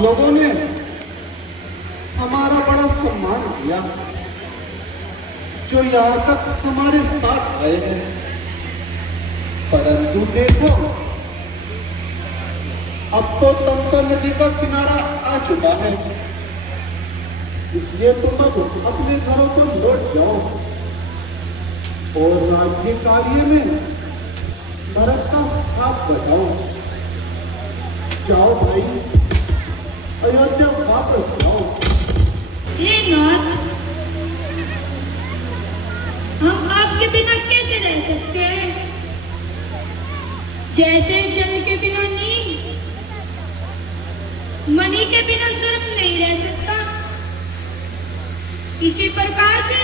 लोगों ने हमारा बड़ा सम्मान किया, जो यहाँ तक हमारे साथ आए हैं। परंतु देखो, अब तो तमसा नदी का किनारा आ चुका है, इसलिए तुम अब अपने घरों को लौट जाओ और राज्य कार्य में भारत का हाथ बढ़ाओ। जाओ भाई, अयोध्या वापस जाओ। हे नाथ, हम आपके बिना कैसे रह सकते हैं? जैसे जल के बिना नींद, मणि के बिना सर्प नहीं रह सकता, इसी प्रकार से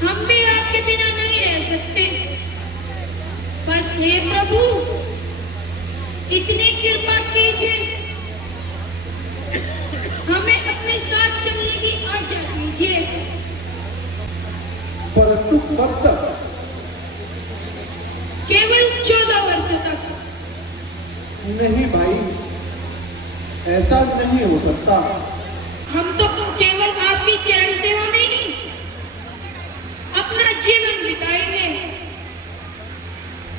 हम भी आपके बिना नहीं रह सकते। बस हे प्रभु, इतनी कृपा कीजिए, हमें अपने साथ चलने की आज्ञा कीजिए। परंतु कब तक? केवल 14 वर्ष तक। नहीं भाई, ऐसा नहीं हो सकता। हम तो केवल आपकी चरण सेवा में ही अपना जीवन बिताएंगे।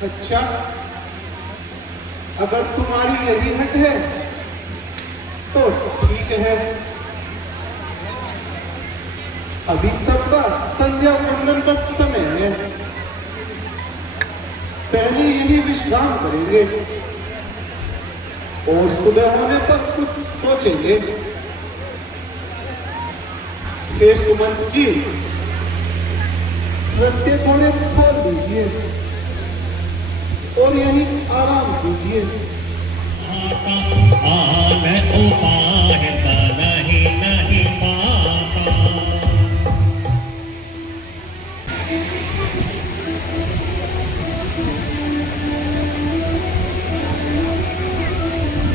अच्छा, अगर तुम्हारी यही हट है तो ठीक है। अभी सबका संध्या वंदन का समय है, पहले यही विश्राम करेंगे और सुबह होने पर कुछ सोचेंगे। हे सुमंत जी, रस्ते थोड़े खोल दीजिए और यहीं आराम कीजिए। नहीं पाता।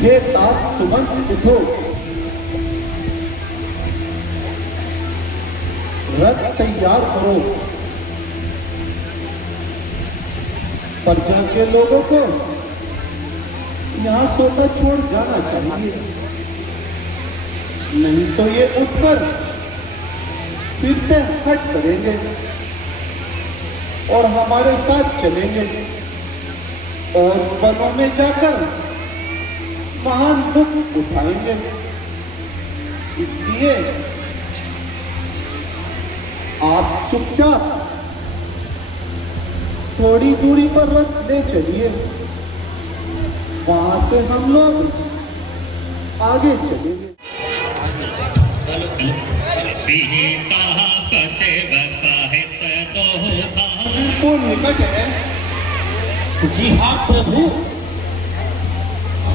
हे तात सुमंत, उठो, रथ तैयार करो। प्रजा के लोगों को यहाँ सोकर छोड़ जाना चाहिए, नहीं तो ये उठकर फिर से हट करेंगे और हमारे साथ चलेंगे और वनों में जाकर महान दुख उठाएंगे। इसलिए आप चुपचाप थोड़ी दूरी पर रथ ले चलिए, वहां से हम लोग आगे चलेंगे। सीता सचिव साहित दोहा। वो निकट है। जी हाँ प्रभु,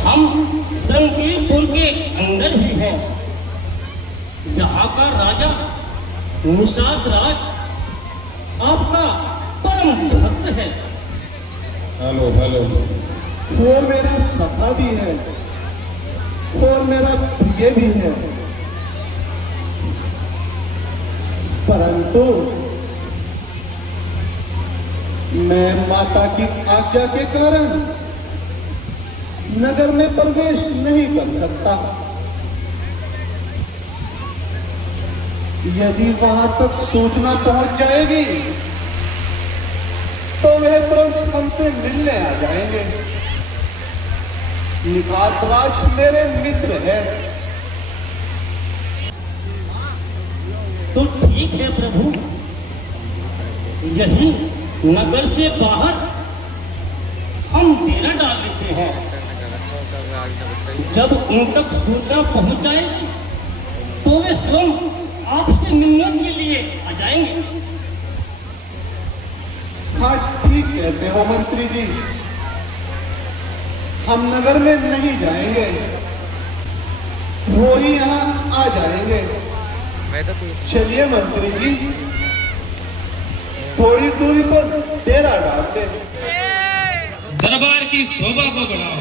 हम संकीर्पुर के अंदर ही हैं। यहाँ का राजा निषाद राज आपका परम भक्त है। Hello hello. वो मेरा सखा भी है और मेरा प्रिय भी है, परंतु मैं माता की आज्ञा के कारण नगर में प्रवेश नहीं कर सकता। यदि वहां तक सूचना पहुंच जाएगी तो वे तुरंत हमसे मिलने आ जाएंगे। निकातराज मेरे मित्र है। तो ठीक है प्रभु, यही नगर से बाहर हम डेरा डाल लेते हैं। जब उन तक सूचना पहुंच जाएगी तो वे स्वयं आपसे मिलने के लिए आ जाएंगे। हाँ ठीक कहते हो मंत्री जी, हम नगर में नहीं जाएंगे, वो ही यहाँ आ जाएंगे। चलिए मंत्री जी, थोड़ी दूरी पर डेरा डालते। दरबार की शोभा को बढ़ाओ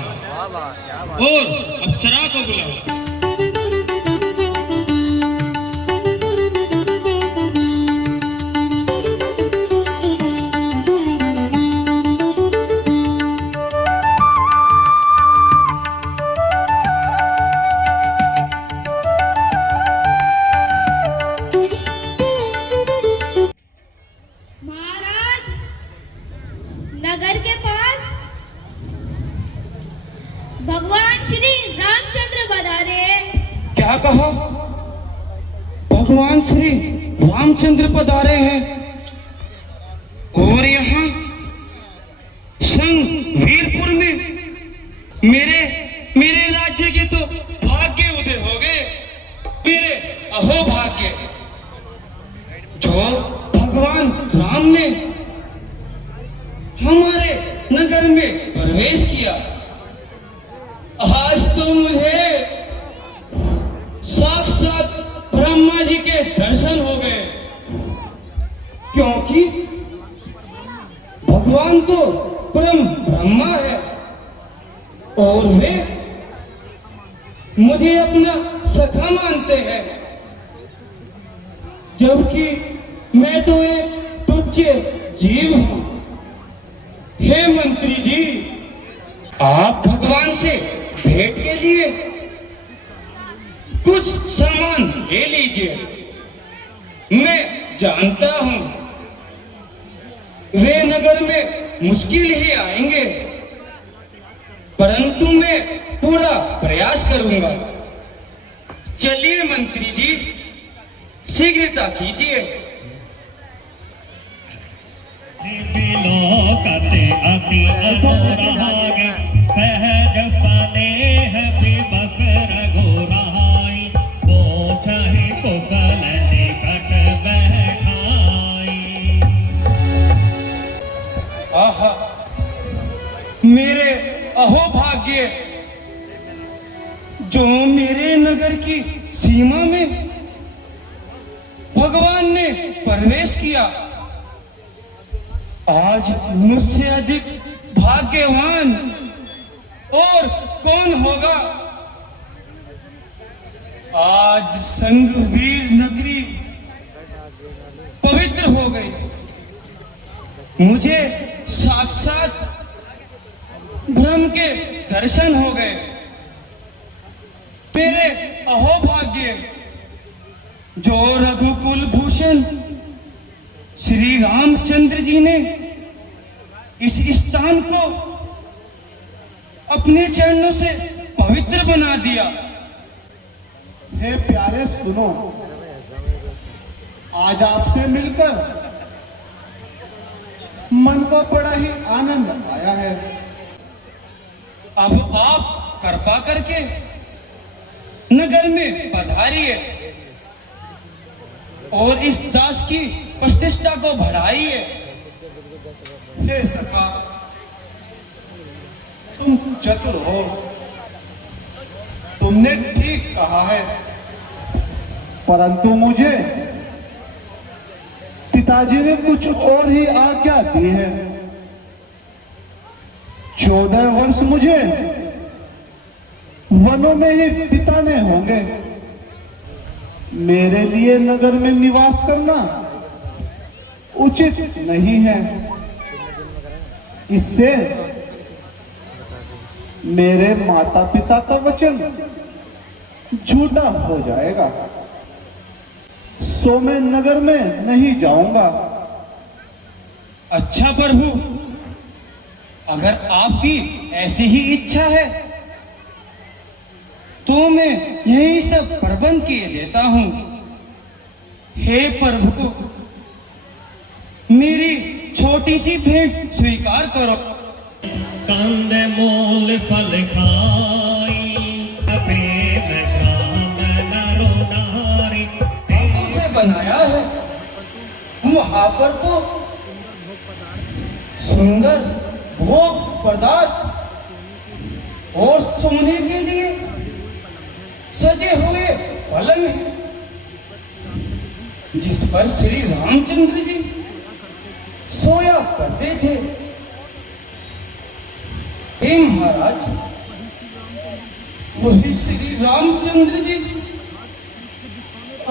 और अप्सरा को बुलाओ। भगवान श्री रामचंद्र पधारे हैं और यहाँ संग वीरपुर में मेरे मेरे राज्य के तो भाग्य उदय हो गए, मेरे अहो भाग्य, जो भगवान राम ने हमारे नगर में प्रवेश किया। आज तो मुझे साक्षात ब्रह्मा जी के दर्शन हो गए, क्योंकि भगवान तो परम ब्रह्मा है और वे मुझे अपना सखा मानते हैं, जबकि मैं तो एक तुच्छ जीव हूं। हे मंत्री जी, आप भगवान से भेंट के लिए कुछ सामान ले लीजिए। मैं जानता हूं वे नगर में मुश्किल ही आएंगे, परंतु मैं पूरा प्रयास करूंगा। चलिए मंत्री जी, शीघ्रता कीजिए। लोकते अति अनुराग सहज सनेह विबस रघुराई, पूछहि कुशल निकट बैठाई। आहा, मेरे अहो भाग्य, जो मेरे नगर की सीमा में भगवान ने प्रवेश किया। आज मुझसे अधिक भाग्यवान और कौन होगा। आज संगवीर नगरी पवित्र हो गई, मुझे साक्षात ब्रह्म के दर्शन हो गए। मेरे अहो भाग्य, जो रघुकुल भूषण श्री रामचंद्र जी ने इस स्थान को अपने चरणों से पवित्र बना दिया। हे प्यारे सुनो, आज आपसे मिलकर मन को बड़ा ही आनंद आया है। अब आप कृपा करके नगर में पधारिए और इस दास की प्रतिष्ठा को बढ़ाइए। हे सखा, तुम चतुर हो, तुमने ठीक कहा है, परंतु मुझे पिताजी ने कुछ और ही आज्ञा दी है। 14 वर्ष मुझे वनों में ही बिताने होंगे। मेरे लिए नगर में निवास करना उचित नहीं है। इससे मेरे माता पिता का वचन झूठा हो जाएगा, सो मैं नगर में नहीं जाऊंगा। अच्छा प्रभु, अगर आपकी ऐसी ही इच्छा है तो मैं यही सब प्रबंध किए देता हूं। हे प्रभु, मेरी छोटी सी भेंट स्वीकार करो। कंद मूल फल खाई, प्रेम काम नरो नारी। उसे बनाया है, वहां पर तो सुंदर भोग पदार्थ और सोने के लिए सजे हुए पलंग, जिस पर श्री रामचंद्र जी सोया करते थे। हे महाराज, वही श्री रामचंद्र जी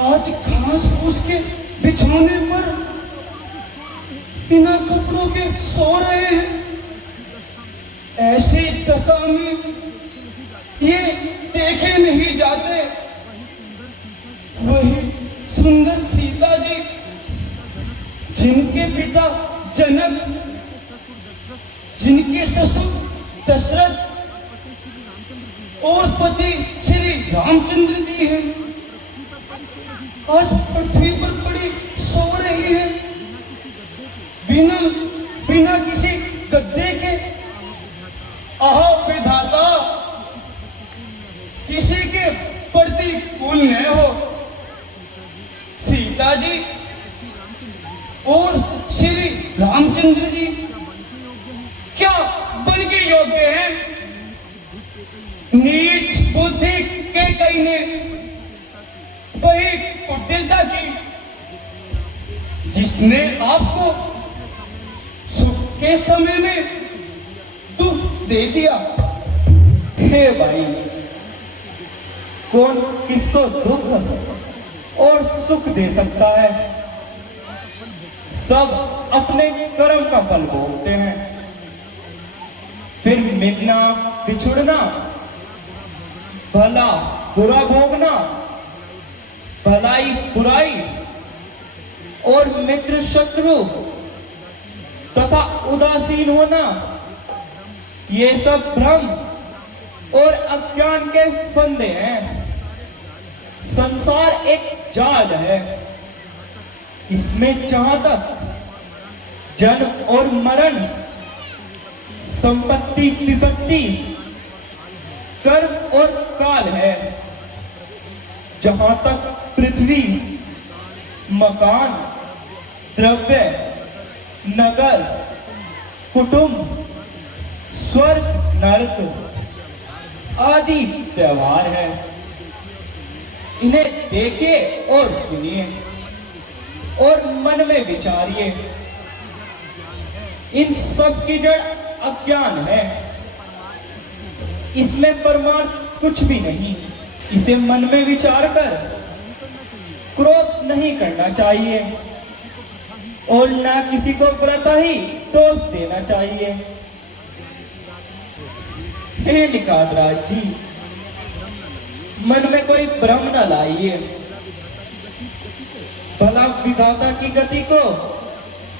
आज घास फूस के बिछौने पर बिना कपड़ों के सो रहे हैं। ऐसी दशा में ये देखे नहीं जाते। वही सुंदर सीता जी, जिनके पिता जनक, जिनके ससुर दशरथ और पति श्री रामचंद्र जी हैं, आज पृथ्वी पर पड़ी सो रही है, बिना बिना किसी गद्दे के। आहो विधाता, किसी के प्रतिकूल न हो। सीता जी और श्री रामचंद्र जी क्या बन के योग्य हैं? नीच बुद्धि के कहने वही कुटिलता की जिसने आपको सुख के समय में दुख दे दिया। हे भाई, कौन किसको दुख और सुख दे सकता है? सब अपने कर्म का फल भोगते हैं। फिर मिलना बिछुड़ना, भला बुरा भोगना, भलाई बुराई और मित्र शत्रु तथा उदासीन होना, ये सब भ्रम और अज्ञान के फंदे हैं। संसार एक जाल है, इसमें जहां तक जन्म और मरण, संपत्ति विपत्ति, कर्म और काल है, जहां तक पृथ्वी, मकान, द्रव्य, नगर, कुटुंब, स्वर्ग, नरक आदि व्यवहार है। इन्हें देखिए और सुनिए और मन में विचारिए। इन सब की जड़ अज्ञान है, इसमें परमार्थ कुछ भी नहीं। इसे मन में विचार कर क्रोध नहीं करना चाहिए और ना किसी को व्रता ही दोष देना चाहिए। हे निकादराज जी, मन में कोई भ्रम न लाइए। भला विधाता की गति को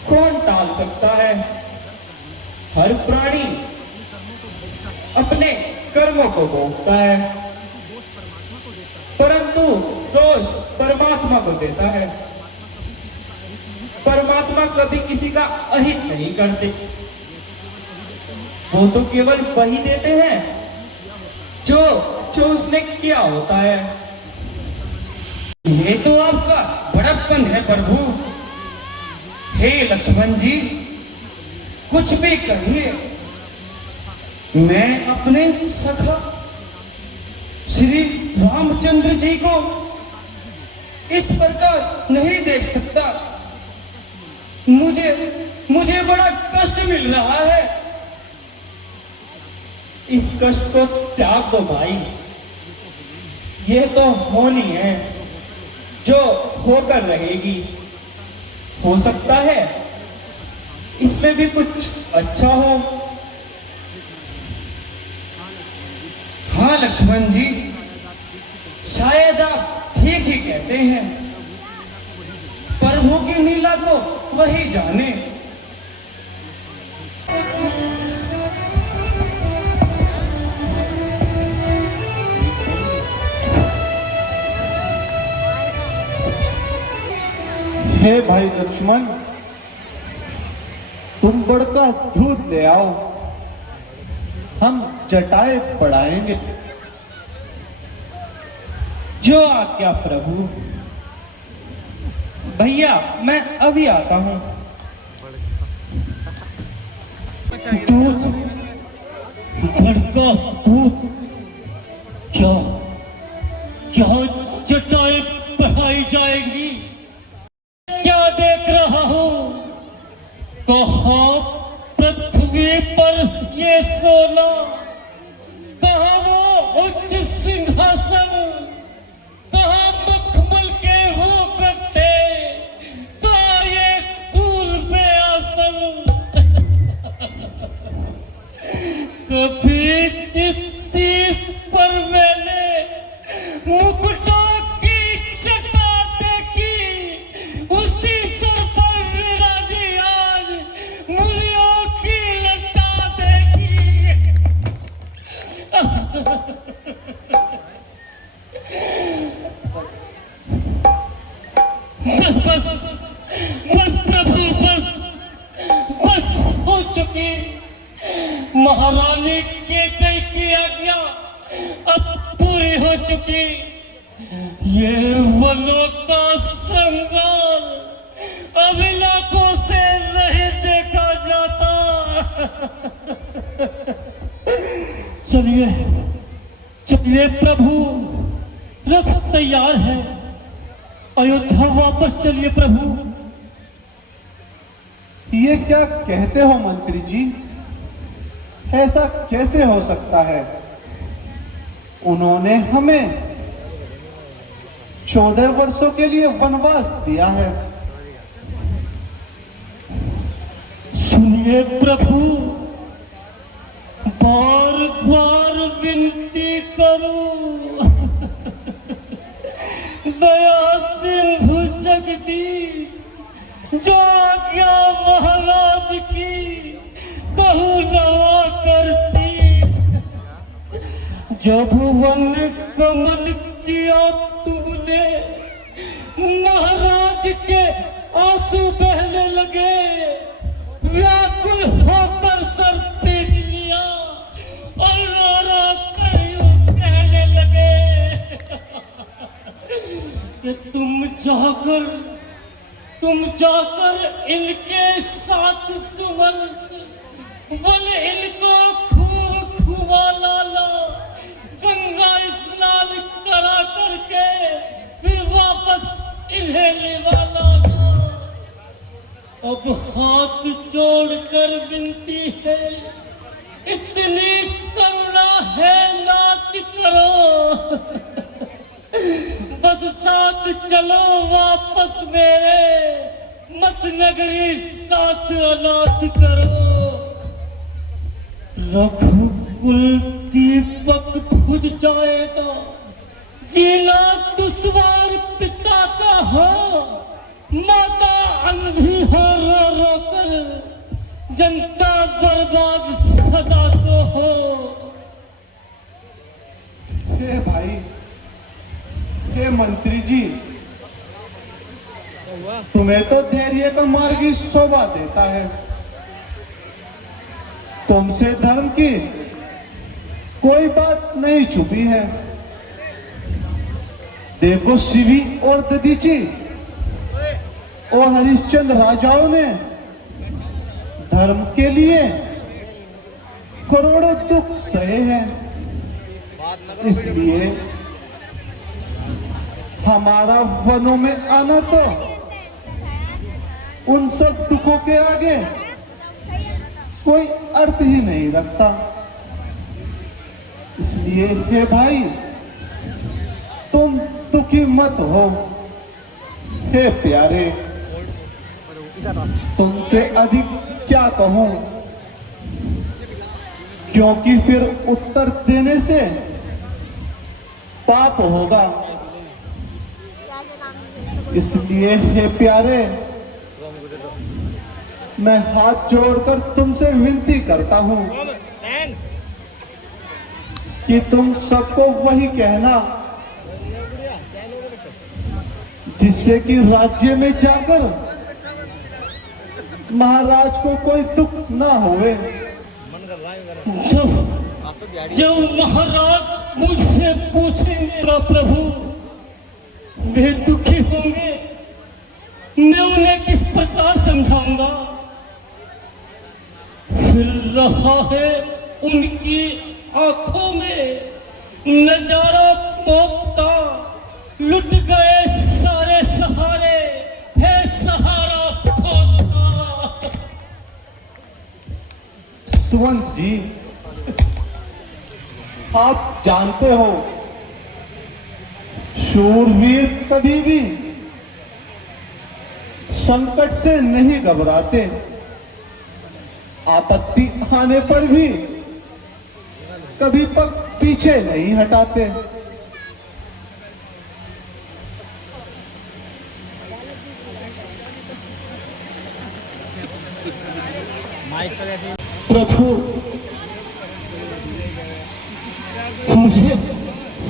कौन टाल सकता है? हर प्राणी अपने कर्मों को भोगता है, परंतु दोष परमात्मा को देता है। परमात्मा कभी किसी का अहित नहीं करते, वो तो केवल वही देते हैं जो जो उसने किया होता है। ये तो आपका बड़प्पन है प्रभु। हे लक्ष्मण जी, कुछ भी कहिए, मैं अपने सखा श्री रामचंद्र जी को इस प्रकार नहीं देख सकता। मुझे बड़ा कष्ट मिल रहा है। इस कष्ट को त्याग दो भाई, यह तो होनी है जो होकर रहेगी। हो सकता है इसमें भी कुछ अच्छा हो। हाँ लक्ष्मण जी, शायद आप ठीक ही कहते हैं। प्रभु की लीला को वही जाने। हे भाई लक्ष्मण, तुम बड़का दूध ले आओ, हम जटाएं बढ़ाएंगे। जो आज्ञा प्रभु। भैया मैं अभी आता हूं। दूध, बड़का दूध, क्या क्या जटाएं बढ़ाई जाएंगी? क्या देख रहा हूं? कहां पृथ्वी पर ये सोना, कहां वो उच्च सिंहासन, कहां मखमल के वो गद्दे, कहां ये फूल पे आसन। कभी जिस चीज पर मैंने मुकुटों की छटा देखी, उसी सर पर विराजी आज मूलियों की लटा देखी। बस बस बस प्रभु बस बस हो चुकी। महारानी के कई की आज्ञा अब पूरी हो चुकी। ये वनों का श्रृंगार अब इलाकों से नहीं देखा जाता। चलिए चलिए प्रभु, रथ तैयार है, अयोध्या वापस चलिए प्रभु। ये क्या कहते हो मंत्री जी? ऐसा कैसे हो सकता है? उन्होंने हमें 14 वर्षों के लिए वनवास दिया है। सुनिए प्रभु, बार बार विनती करूं, दया सिंधु जगदीश जो आज्ञा महाराज की कहूँ नवा कर शीश। जब वन कमल किया तुमने, महाराज के आंसू बहने लगे। व्याकुल होकर सर पीट लिया और रो रो कर यूं कहने लगे कि तुम जाकर इनके साथ सुमंत वन इनको खूब खुआ लाला, गंगा स्नान करा करके फिर वापस इन्हें लेवा लाना। अब हाथ जोड़कर विनती है, इतनी करुणा है नाथ करो। बस साथ चलो वापस मेरे, मत नगरी नाथ अनाथ करो। रघुकुल दीपक बुझ जाएगा, जीना दुश्वार पिता का हो। माता अंधी हो रो रो कर, जनता बर्बाद सदा तो हो। हे भाई, हे मंत्री जी, तुम्हें तो धैर्य का मार्ग ही शोभा देता है। तुमसे धर्म की कोई बात नहीं छुपी है। देखो शिवी और दधीची और हरिश्चंद्र राजाओं ने धर्म के लिए करोड़ों दुख सहे हैं। इसलिए हमारा वनों में आना तो उन सब दुखों के आगे कोई अर्थ ही नहीं रखता। इसलिए हे भाई, तुम दुखी मत हो। हे प्यारे, तुमसे अधिक क्या कहूं, क्योंकि फिर उत्तर देने से पाप होगा। इसलिए हे प्यारे, मैं हाथ जोड़कर तुमसे विनती करता हूं कि तुम सबको वही कहना जिससे कि राज्य में जाकर महाराज को कोई दुख ना होवे। जब महाराज मुझसे पूछेंगे प्रभु, वे दुखी होंगे, मैं उन्हें किस प्रकार समझाऊंगा। फिर रहा है उनकी आंखों में नजारा मौत का, लुट गए सारे सहारे, है सहारा भोग। सुवंत जी, आप जानते हो शूरवीर कभी भी संकट से नहीं घबराते। आपत्ति आने पर भी कभी पग पीछे नहीं हटाते। प्रभु,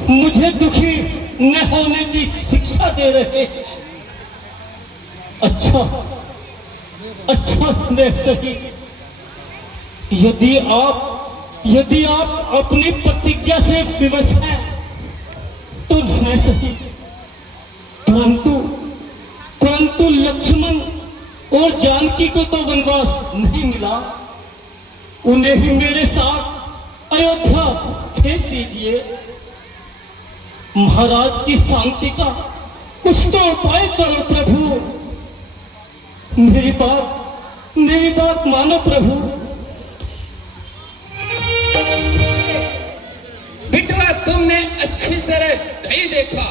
मुझे दुखी न होने की शिक्षा दे रहे। अच्छा, अच्छा मैं सही। यदि आप अपनी प्रतिज्ञा से विवश हैं तो मैं सही, परंतु लक्ष्मण और जानकी को तो वनवास नहीं मिला। उन्हें ही मेरे साथ अयोध्या भेज दीजिए। महाराज की शांति का कुछ तो उपाय करो प्रभु। मेरी बात मानो प्रभु। बिटवा तुमने अच्छी तरह नहीं देखा।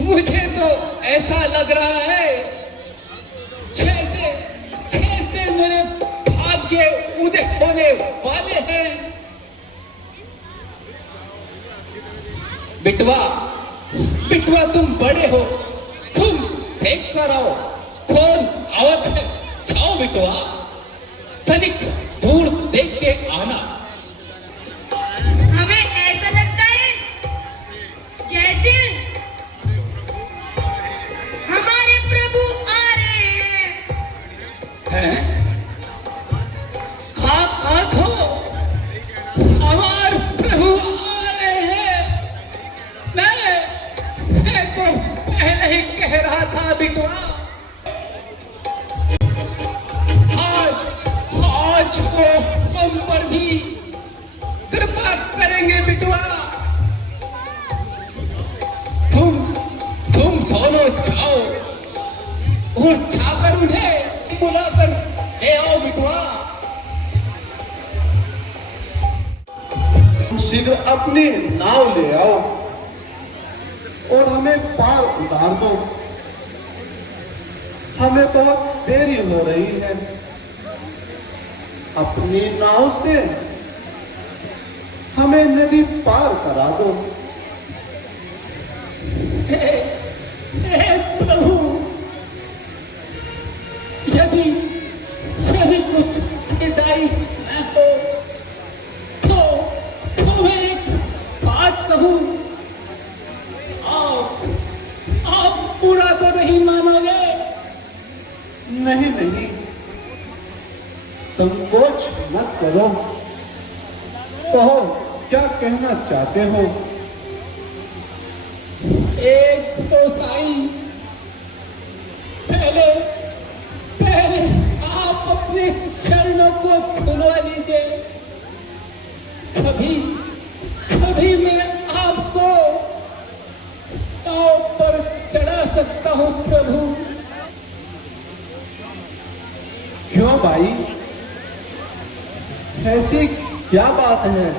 मुझे तो ऐसा लग रहा है जैसे मेरे भाग्य उदय होने वाले हैं। बिटवा तुम बड़े हो, तुम देख कर आओ कौन आवत है। जाओ बिटवा, तनिक दूर देख के आना। हमें ऐसा लगता है जैसे हमारे प्रभु आ रहे हैं। कहा तो हमारे प्रभु आ रहे हैं। मैं तो पहले ही कह रहा था बिटवा। आज तो हम पर भी कृपा करेंगे बिटवा। तुम दोनों जाओ और जाकर उन्हें बुलाकर ले आओ बिटवा। शीघ्र अपनी नाव ले आओ और हमें पार उतार दो। हमें बहुत देरी हो रही है। अपनी नाव से हमें नदी पार करा दो। हे प्रभु, यदि कुछ विदाई न हो तो मैं एक बात कहूं। आप पूरा तो नहीं मानोगे? नहीं, संकोच मत करो। कहो क्या कहना चाहते हो। एक तो साईं, पहले आप अपने चरणों को खुलवा लीजिए, तभी मैं आपको नाव पर चढ़ा सकता हूं प्रभु। क्यों भाई, ऐसी क्या बात है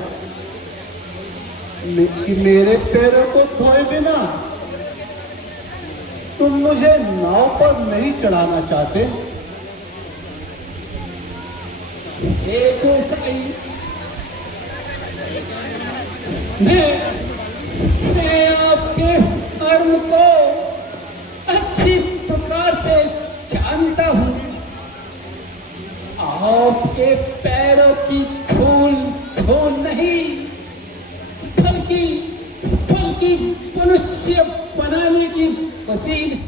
कि मेरे पैरों को धोए बिना तुम मुझे नाव पर नहीं चढ़ाना चाहते? देखो साईं, मैं आपके कर्म को अच्छी प्रकार से जानता हूं। आपके पैरों की धूल नहीं, बल्कि मनुष्य बनाने की मशीन है।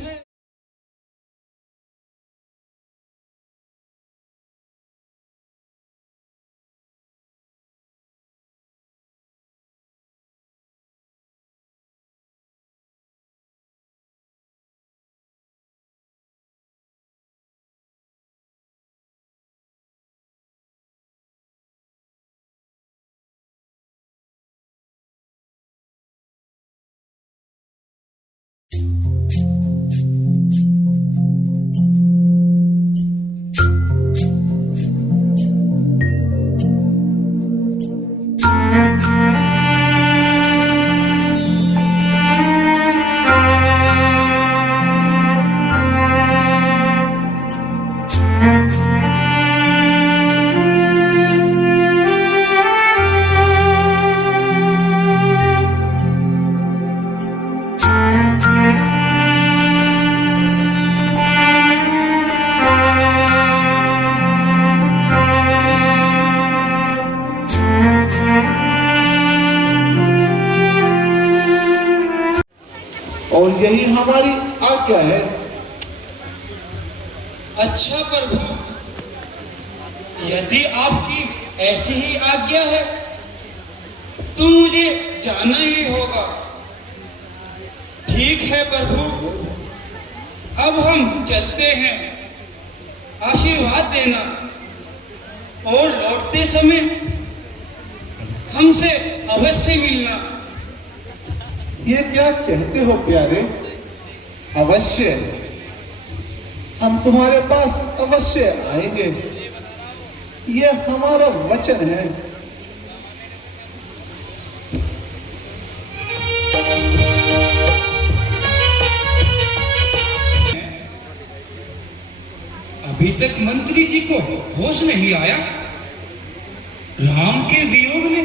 और यही हमारी आज्ञा है। अच्छा प्रभु, यदि आपकी ऐसी ही आज्ञा है तो मुझे जाना ही होगा। ठीक है प्रभु, अब हम चलते हैं। आशीर्वाद देना और लौटते समय हमसे अवश्य मिलना। ये क्या कहते हो प्यारे? अवश्य, हम तुम्हारे पास अवश्य आएंगे, ये हमारा वचन है। अभी तक मंत्री जी को होश नहीं आया। राम के वियोग ने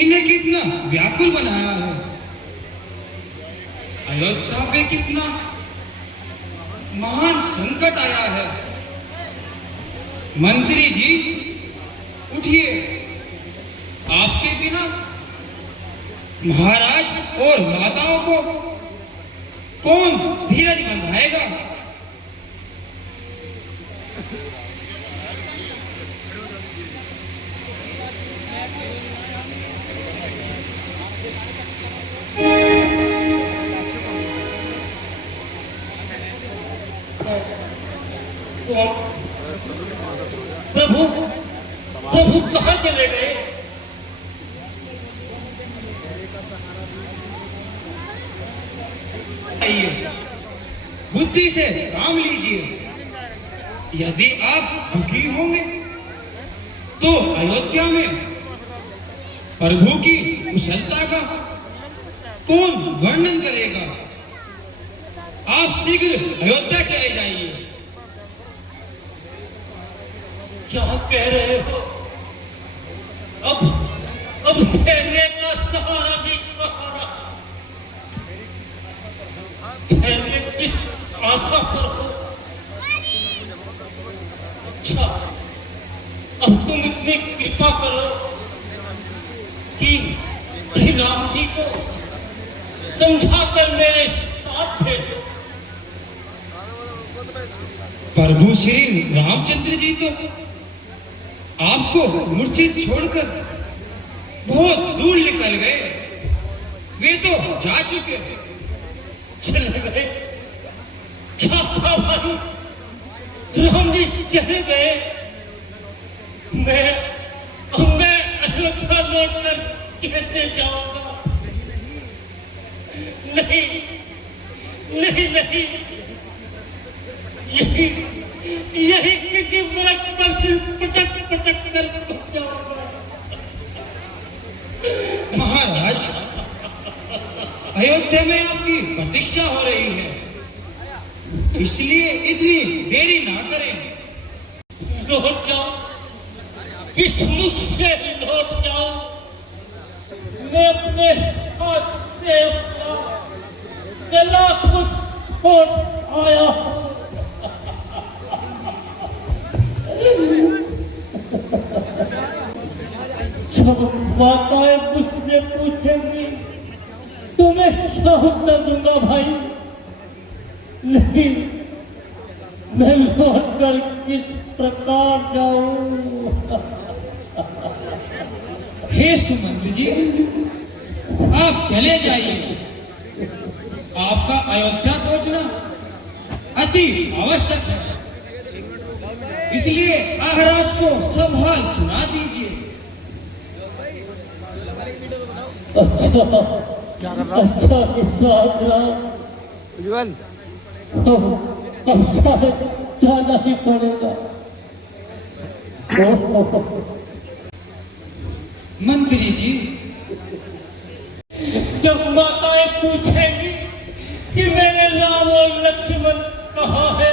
इन्हें कितना व्याकुल बनाया है। अयोध्या पे कितना महान संकट आया है। मंत्री जी उठिए, आपके बिना महाराज और माताओं को कौन धीरज बंधाएगा। प्रभु, प्रभु कहाँ चले गए? बुद्धि से काम लीजिए। यदि आप दुखी होंगे तो अयोध्या में प्रभु की कुशलता का कौन वर्णन करेगा। आप शीघ्र अयोध्या चले जाइए। क्या कह रहे हो? अब धैर्य का सहारा भी कहाँ रहा? धैर्य किस आशा पर हो? अच्छा, अब तुम इतनी कृपा करो कि राम जी को समझाकर मेरे साथ भेजो। प्रभु श्री रामचंद्र जी तो आपको मूर्छित छोड़कर बहुत दूर निकल गए। वे तो जा चुके हैं। चले गए? क्या कहा भाई? राम जी चले गए? मैं अयोध्या लौटकर कैसे जाऊंगा? नहीं नहीं नहीं, यही किसी वृक्ष पर सिर पटक पटक कर पक जाऊंगा। महाराज, अयोध्या में आपकी प्रतीक्षा हो रही है, इसलिए इतनी देरी ना करें। लौट जाओ? किस मुख से लौट जाओ? मैं अपने हाथ से गला खुद छोड़ आया हूं। जब माताएं मुझसे पूछेंगी तो मैं क्या उत्तर दूंगा भाई? नहीं, मैं लौट कर किस प्रकार जाऊं? हे सुमंत जी, आप चले जाइए। आपका अयोध्या पहुंचना अति आवश्यक है, इसलिए महाराज को सब हाल सुना दीजिए। अच्छा साथ अब शायद जाना ही पड़ेगा। मंत्री जी, जब माताएं पूछेंगी कि मेरे राम और लक्ष्मण कहाँ है